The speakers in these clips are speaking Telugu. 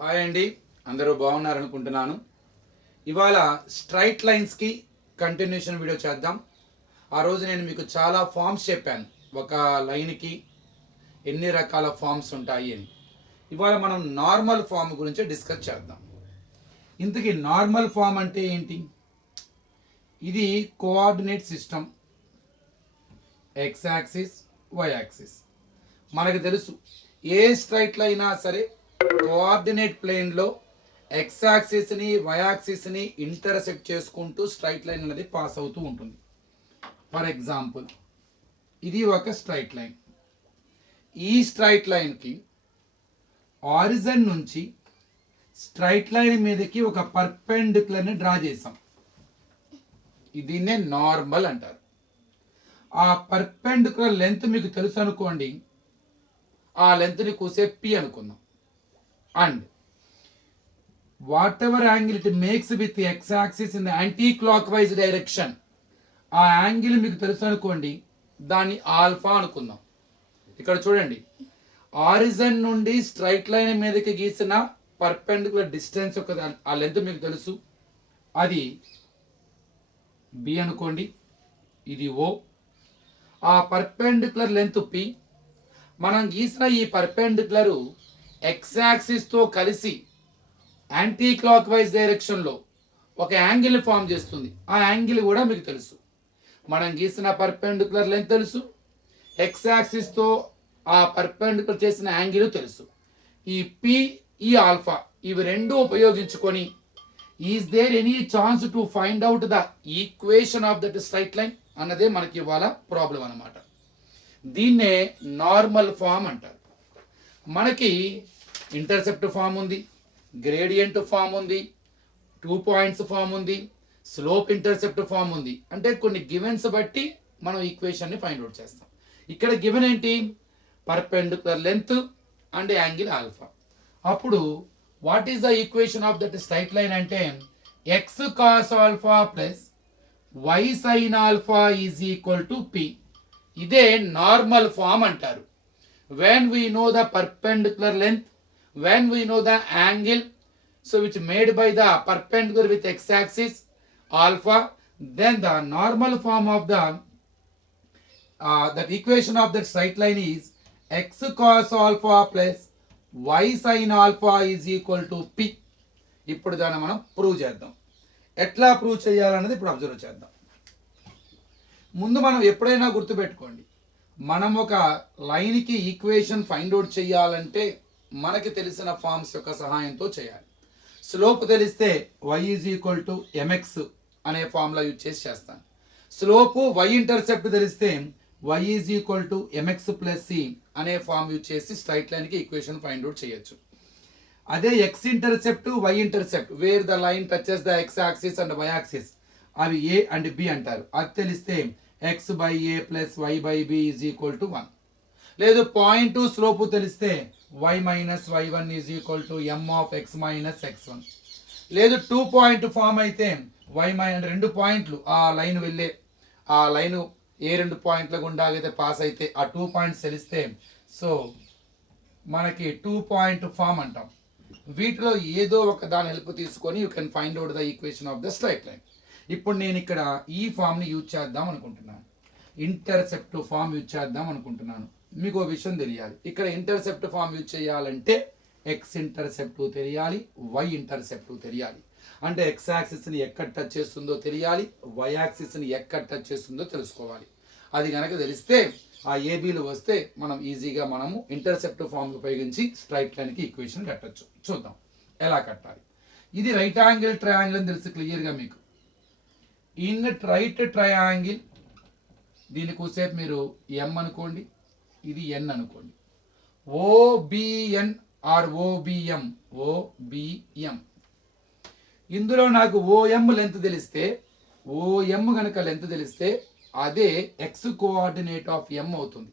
హాయ్ అండి, అందరూ బాగున్నారనుకుంటున్నాను. ఇవాళ స్ట్రైట్ లైన్స్కి కంటిన్యూషన్ వీడియో చేద్దాం. ఆ రోజు నేను మీకు చాలా ఫామ్స్ చెప్పాను, ఒక లైన్కి ఎన్ని రకాల ఫామ్స్ ఉంటాయి అని. ఇవాళ మనం నార్మల్ ఫామ్ గురించి డిస్కస్ చేద్దాం. ఇంతకీ నార్మల్ ఫామ్ అంటే ఏంటి? ఇది coordinate system, x axis, y axis. మనకు తెలుసు, ఏ స్ట్రైట్ లైన్ అయినా సరే కోఆర్డినేట్ ప్లేన్లో ఎక్స్ యాక్సిస్ని వై యాక్సిస్ని ఇంటర్సెక్ట్ చేసుకుంటూ స్ట్రైట్ లైన్ అనేది పాస్ అవుతూ ఉంటుంది. ఫర్ ఎగ్జాంపుల్, ఇది ఒక స్ట్రైట్ లైన్. ఈ స్ట్రైట్ లైన్కి ఆరిజిన్ నుంచి స్ట్రైట్ లైన్ మీదకి ఒక పర్పెండిక్యులర్ని డ్రా చేసాం. దీన్నే నార్మల్ అంటారు. ఆ పర్పెండిక్యులర్ లెంత్ మీకు తెలుసు అనుకోండి, ఆ లెంత్ని కూసే పి అనుకుందాం. And what ever angle it makes with X axis in the anti clock wise direction, ఆ యాంగిల్ మీకు తెలుసు అనుకోండి, దాన్ని ఆల్ఫా అనుకుందాం. ఇక్కడ చూడండి, ఆరిజిన్ నుండి స్ట్రైట్ లైన్ మీదకి గీసిన పర్పెండిక్యులర్ డిస్టెన్స్ ఒక ఆ లెంత్ మీకు తెలుసు, అది బి అనుకోండి, ఇది ఓ. ఆ పర్పెండిక్యులర్ లెంత్ పి. మనం గీసిన ఈ పర్పెండిక్యులర్ ఎక్స్ యాక్సిస్తో కలిసి యాంటీ క్లాక్ వైజ్ డైరెక్షన్లో ఒక యాంగిల్ ఫామ్ చేస్తుంది. ఆ యాంగిల్ కూడా మీకు తెలుసు. మనం గీసిన పర్పెండిక్యులర్ లెంత్ తెలుసు, ఎక్స్ యాక్సిస్తో ఆ పర్పెండిక్యులర్ చేసిన యాంగిల్ తెలుసు. ఈ పి, ఈ ఆల్ఫా, ఇవి రెండు ఉపయోగించుకొని is there any chance to find out the equation of that straight line అన్నదే మనకి ఇవాళ ప్రాబ్లం అన్నమాట. దీన్నే నార్మల్ ఫామ్ అంటారు. మనకి ఇంటర్సెప్ట్ ఫామ్ ఉంది, గ్రేడియంట్ ఫామ్ ఉంది, 2 పాయింట్స్ ఫామ్ ఉంది, స్లోప్ ఇంటర్సెప్ట్ ఫామ్ ఉంది. అంటే కొన్ని గివెన్స్ బట్టి మనం ఈక్వేషన్ని ఫైండ్ అవుట్ చేస్తాం. ఇక్కడ గివెన్ ఏంటి? Perpendicular length and angle alpha. అప్పుడు what is the equation of that straight line అంటే x cos alpha plus y sine alpha is equal to p. ఇదే నార్మల్ ఫామ్ అంటారు. When we know the perpendicular length, when we know the angle, so which made by the perpendicular with x-axis alpha, then the normal form of the equation of that straight line is x cos alpha plus y sin alpha is equal to p. ఇప్పుడు దాన్ని మనం ప్రూవ్ చేద్దాం. ఎట్లా ప్రూవ్ చేయాలన్నది ఇప్పుడు అబ్జర్వ్ చేద్దాం. ముందు మనం ఎప్పుడైనా గుర్తుపెట్టుకోండి, మనం ఒక లైన్కి ఈక్వేషన్ ఫైండ్ అవుట్ చేయాలంటే మనకి తెలిసిన ఫార్మ్స్ యొక్క సహాయంతో చేయాలి. స్లోప్ తెలిస్తే y is equal to m x అనే ఫార్ములా యూజ్ చేసి చేస్తాను. స్లోపు y ఇంటర్సెప్ట్ తెలిస్తే y is equal to m x plus c అనే ఫార్మ్ యూజ్ చేసి స్ట్రైట్ లైన్కి ఈక్వేషన్ ఫైండ్ అవుట్ చేయొచ్చు. అదే x intercept, y intercept, where the line touches the x axis and y axis, అవి ఏ అండ్ బి అంటారు. అది తెలిస్తే x by a plus y by b is equal to 1. లేదు పాయింట్ స్లోపు తెలిస్తే y minus y1 is equal to M of X minus x1. లేదు 2 పాయింట్ ఫామ్ అయితే y మైనస్ 2 పాయింట్లు ఆ లైన్ వెళ్ళే ఆ లైన్ ఏ 2 పాయింట్ల గుండా అయితే పాస్ అయితే ఆ 2 పాయింట్స్ తెలిస్తే సో మనకి 2 పాయింట్ ఫామ్ అంటాం. వీటిలో ఏదో ఒక దాని హెల్ప్ తీసుకొని you can find out the equation of the straight line. ఇప్పుడు నేను ఇక్కడ ఈ ఫామ్ని యూజ్ చేద్దాం అనుకుంటున్నాను, ఇంటర్సెప్ట్ ఫామ్ యూజ్ చేద్దాం అనుకుంటున్నాను. మీకు ఒక విషయం తెలియాలి, ఇక్కడ ఇంటర్సెప్ట్ ఫామ్ యూజ్ చేయాలంటే ఎక్స్ ఇంటర్సెప్ట్ తెలియాలి, వై ఇంటర్సెప్ట్ తెలియాలి. అంటే ఎక్స్ యాక్సిస్ని ఎక్కడ టచ్ చేస్తుందో తెలియాలి, వై యాక్సిస్ని ఎక్కడ టచ్ చేస్తుందో తెలుసుకోవాలి. అది కనుక తెలిస్తే ఆ ఏబీలు వస్తే మనం ఈజీగా మనము ఇంటర్సెప్ట్ ఫామ్ ఉపయోగించి స్ట్రైట్ లైన్కి ఈక్వేషన్ కట్టచ్చు. చూద్దాం ఎలా కట్టాలి. ఇది రైట్ యాంగిల్ ట్రయాంగిల్ అని తెలుసు క్లియర్గా మీకు. ఇన్ రైట్ ట్రయాంగిల్, దీని కూసేపు మీరు ఎం అనుకోండి, ఇది ఎన్ అనుకోండి. ఓబిఎన్ ఆర్ ఓబిఎం, ఓబిఎం. ఇందులో నాకు ఓఎం లెంత్ తెలిస్తే, ఓఎం కనుక లెంత్ తెలిస్తే అదే ఎక్స్ కోఆర్డినేట్ ఆఫ్ ఎం అవుతుంది.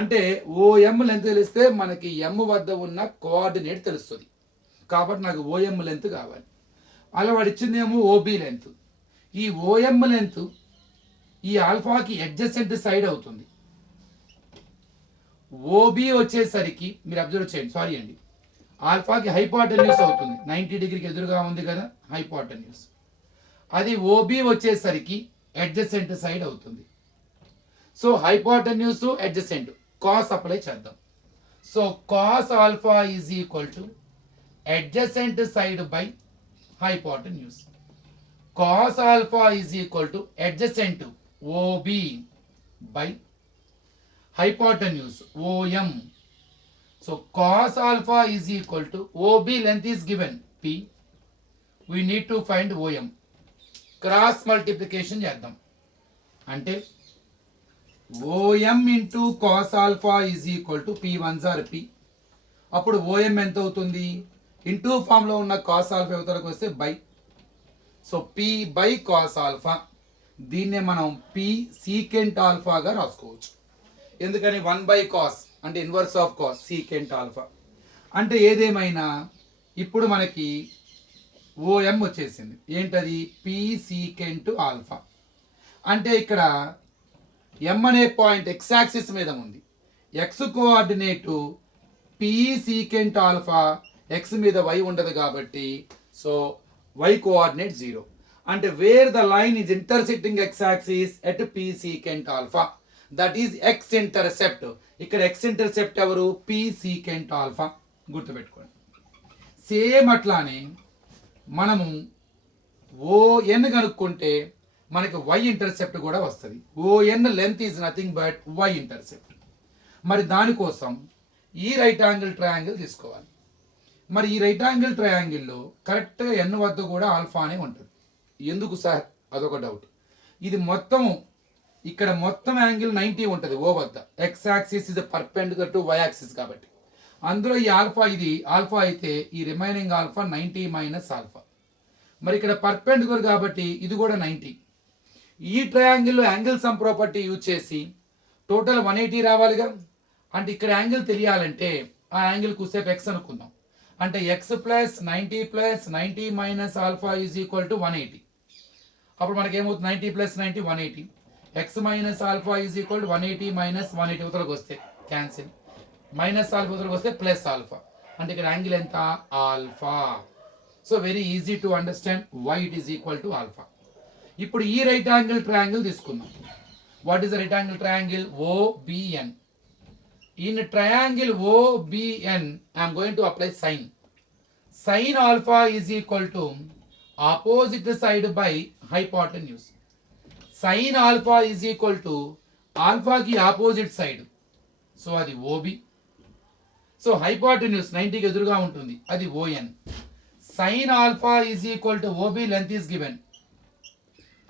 అంటే ఓఎం లెంత్ తెలిస్తే మనకి ఎం వద్ద ఉన్న కోఆర్డినేట్ తెలుస్తుంది. కాబట్టి నాకు ఓఎం లెంత్ కావాలి. అలా వాడు ఇచ్చిందేమో ఓబి లెంత్. ఈ ఓఎం లెంత్ ఈ ఆల్ఫాకి అడ్జసెంట్ సైడ్ అవుతుంది. ఓబి వచ్చేసరికి మీరు అబ్జర్వ్ చేయండి, సారీ అండి, ఆల్ఫాకి హైపోటెన్యూస్ అవుతుంది, 90 డిగ్రీకి ఎదురుగా ఉంది కదా హైపోటెన్యూస్. అది ఓబి వచ్చేసరికి అడ్జసెంట్ సైడ్ అవుతుంది. So hypotenuse adjacent cos apply చేద్దాం. So cos alpha is equal to adjacent side by hypotenuse. Cos alpha is equal to adjacent OB by hypotenuse OM. So cos alpha is equal to OB length is given P. We need to find OM. Cross multiplication చేద్దాం. అంటే OM into cos alpha is equal to P ones are P. అప్పుడు OM ఎంత అవుతుంది? ఇంటూ ఫామ్లో ఉన్న కాస్ ఆల్ఫా యువతలకు వస్తే by. So p by cos alpha, దీన్నే మనం పి సీకెంట్ ఆల్ఫాగా రాసుకోవచ్చు. ఎందుకని 1 బై కాస్ అంటే inverse of cos secant alpha. అంటే ఏదేమైనా ఇప్పుడు మనకి ఓఎం వచ్చేసింది. ఏంటది? P secant alpha. అంటే ఇక్కడ ఎం అనే పాయింట్ ఎక్స్ యాక్సిస్ మీద ఉంది. X coordinate p secant alpha, x మీద వై ఉండదు కాబట్టి సో వై కోఆర్డినేట్ 0. అంటే where the line is intersecting x axis at p secant alpha, that is x intercept. ఇక్కడ ఎక్స్ ఇంటర్సెప్ట్ ఎవరు? P secant alpha. గుర్తుపెట్టుకోండి. సేమ్ అట్లానే మనము ఓఎన్ కనుక్కుంటే మనకి వై ఇంటర్సెప్ట్ కూడా వస్తుంది. ON length is nothing but y intercept. మరి దానికోసం ఈ రైట్ యాంగిల్ ట్రయాంగిల్ తీసుకోవాలి. మరి ఈ రైట్ యాంగిల్ ట్రయాంగిల్లో కరెక్ట్గా ఎన్ వద్ద కూడా ఆల్ఫా అనే ఉంటుంది. ఎందుకు సార్? అదొక డౌట్. ఇది మొత్తం ఇక్కడ మొత్తం యాంగిల్ 90 ఉంటుంది ఓ వద్ద. X axis is perpendicular to y axis కాబట్టి అందులో ఈ ఆల్ఫా, ఇది ఆల్ఫా అయితే ఈ రిమైనింగ్ ఆల్ఫా 90 మైనస్ ఆల్ఫా. మరి ఇక్కడ పర్పెండిక్యులర్ కాబట్టి ఇది కూడా 90. ఈ ట్రయాంగిల్లో యాంగిల్ సమ్ ప్రాపర్టీ యూజ్ చేసి టోటల్ 180 రావాలిగా. అంటే ఇక్కడ యాంగిల్ తెలియాలంటే ఆ యాంగిల్ కూసేపు ఎక్స్ అనుకుందాం. అంటే X plus 90 minus alpha is equal to 180. అప్పుడు మనకి ఏమవుతుంది? 90 plus 90 180. X minus alpha is equal to 180 minus 180 ఉతలకు వస్తే క్యాన్సిల్, మైనస్ ఆల్ఫా ఉతలకు వస్తే ప్లస్ ఆల్ఫా. అంటే ఇక్కడ యాంగిల్ ఎంత? Alpha. So very easy to understand why it is equal to alpha. ఇప్పుడు ఈ రైట్ యాంగిల్ ట్రయాంగిల్ తీసుకుందాం. What is the right angle triangle? OBN. In triangle OBN, I am going to apply sin. Sin alpha is equal to opposite side by hypotenuse. Sin alpha is equal to alpha ki opposite side. So అది OB. So hypotenuse 90 కి ఎదురుగా ఉంటుంది, అది ON. Sin alpha is equal to OB length is given.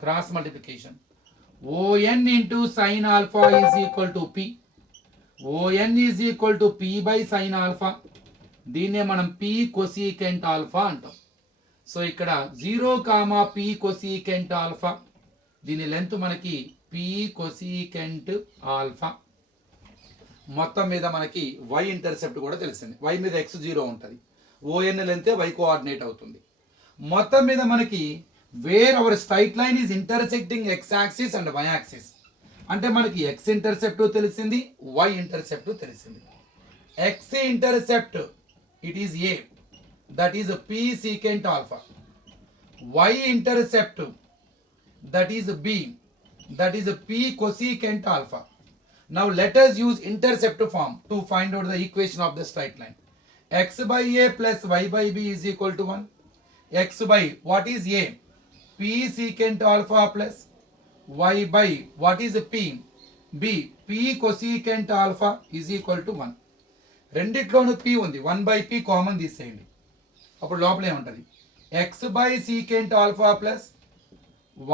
Cross multiplication. ON into sin alpha is equal to P. ON is equal to P by sine alpha. దీన్నే మనం పి కొసీకెంట్ ఆల్ఫా అంటాం. సో ఇక్కడ 0, పి కొసీకెంట్ ఆల్ఫా, దీని లెంత్ మనకి పి కొసీకెంట్ ఆల్ఫా. మొత్తం మీద మనకి వై ఇంటర్సెప్ట్ కూడా తెలిసింది. వై మీద ఎక్స్ 0 ఉంటుంది, ఓఎన్ లెంతే వై కోఆర్డినేట్ అవుతుంది. మొత్తం మీద మనకి where our straight line is intersecting x axis and y axis. అంటే మనకి ఎక్స్ ఇంటర్సెప్ట్ తెలిసింది, వై ఇంటర్సెప్ట్ తెలిసింది. X intercept it is a, that is p secant alpha. Y intercept that is b, that is p cosecant alpha. Now let us use intercept form to find out the equation of the straight line. X by a plus y by b is equal to 1. X by what is a? P secant alpha plus y by what is p? b p cosecant alpha is equal to 1. రెండిట్లోనూ p ఉంది, 1 by p కామన్ తీసేయండి. అప్పుడు లోపల ఏముంటుంది? x by secant alpha plus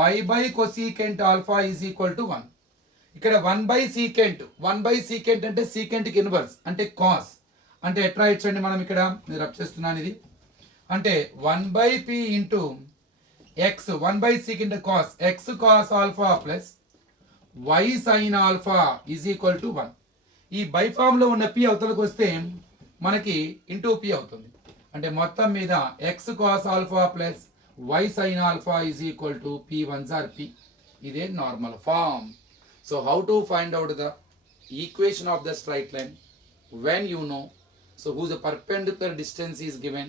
y by cosecant alpha is equal to 1. ఇక్కడ 1 by secant, 1 by secant అంటే secant కి ఇన్వర్స్ అంటే cos. అంటే ఎట్లా ఇచ్చండి మనం ఇక్కడ నేను రబ్ చేస్తున్నాను ఇది. అంటే 1 by p into x, 1 by secant cos, x cos alpha plus y sin alpha is equal to 1. ఈ బై ఫామ్ లో ఉన్న p అవతలకు వస్తే మనకి ఇంటూ p అవుతుంది. అంటే మొత్తం మీద x cos alpha plus y sin alpha is equal to p ones are p. ఇదే normal form. So how to find out the equation of the straight line when you know? So whose perpendicular distance is given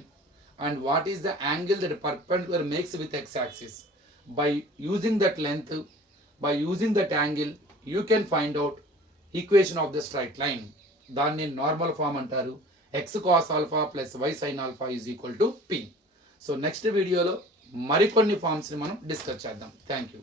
and what is the angle that perpendicular makes with x-axis. By using that length, by using that angle, you can find out equation of the straight line. దాన్ని నార్మల్ ఫామ్ అంటారు. x cos alpha plus y sin alpha is equal to p. So next వీడియోలో మరికొన్ని ఫామ్స్ని మనం డిస్కస్ చేద్దాం. Thank you.